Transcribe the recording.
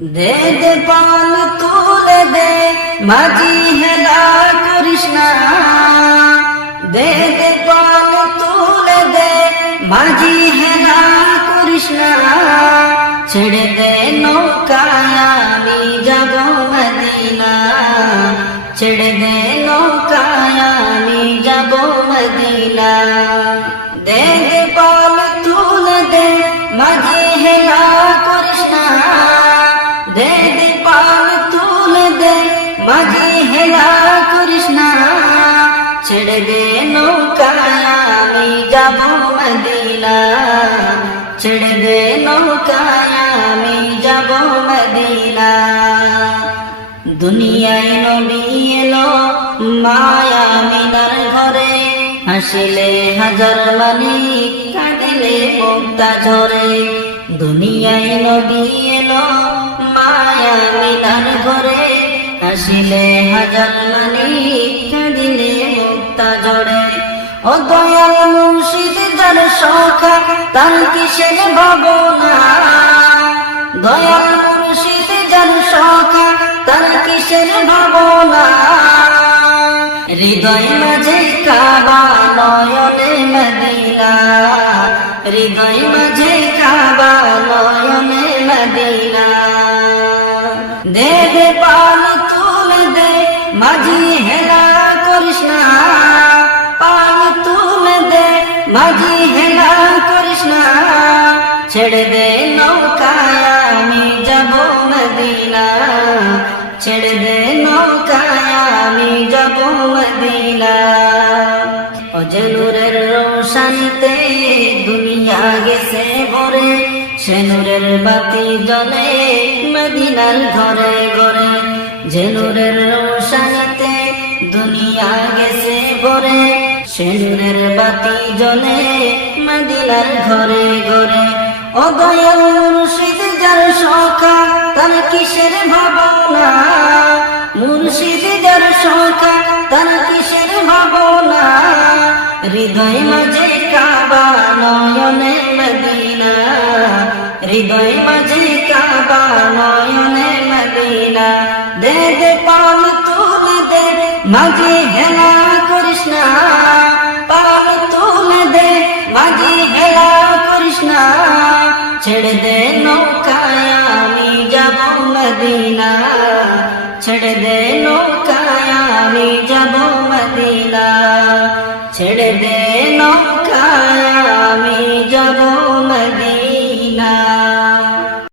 দে দে পাল তুলে দে মাঝি হেলা করিস না, দে দে পাল তুলে দে মাঝি হেলা করিস না, ছেড়ে দে নৌকায় আমি যাব মদিনা, ছেড়ে দে নৌকায় আমি যাব মদিনা। দে দে পাল তুলে দে মাঝি হেলা করিস না, দে দে পাল তুলে দে মাঝি হেলা করিস না, ছেড়ে দে নৌকায় আমি যাব মদিনা, ছেড়ে দে নৌকায় আমি যাব মদিনা। দুনিয়ায় নবী এলো মায়া মিনার ঘরে, হাসিলে হাজার মানি কাঁদিলে মুক্তা ঝরে। দুনিয়ায় নবী এলো মায়া মিনার ঘরে, হাসিলে হাজার মানি কাঁদিলে মুক্তা ঝরে। ও দয়াল মুর্শিদ যার সখা তার কিসের ভাবনা, দয়াল মুর্শিদ যার সখা তার কিসের ভাবনা। হৃদয় মাঝে কাবা নয়নে মদিনা, হৃদয় মাঝে কাবা নয়নে মদিনা। দে দে পাল তুলে দে মাঝি হেলা করিস না, পাল তুলে দে মাঝি হেলা করিস না, ছেড়ে দে নৌকায় আমি যাব মদিনা, ছেড়ে দে নৌকায় আমি যাব মদিনা। ও যে নূরের রোশনীতে দুনিয়া গেছে ভরে, সে নূরের বাতি জ্বলে মদিনার ঘরে ঘরে। যে নূরের রোশনীতে দুনিয়া গেছে ভরে, সে নূরের বাতি জ্বলে মদিনার ঘরে ঘরে। ও দয়াল মুর্শিদ যার সখা তার কিসের ভাবনা, মুর্শিদ যার সখা তার কিসের ভাবনা। হৃদয় মাঝে কাবা নয়নে মদিনা, হৃদয় মাঝে কাবা নয়নে মদিনা। দে দে পাল তুলে দে মাঝি হেলা করিস না, পাল তুলে দে মাঝি হেলা করিস না, ছেড়ে দে নৌকায় আমি যাব মদিনা, ছেড়ে দে নৌকায় আমি যাব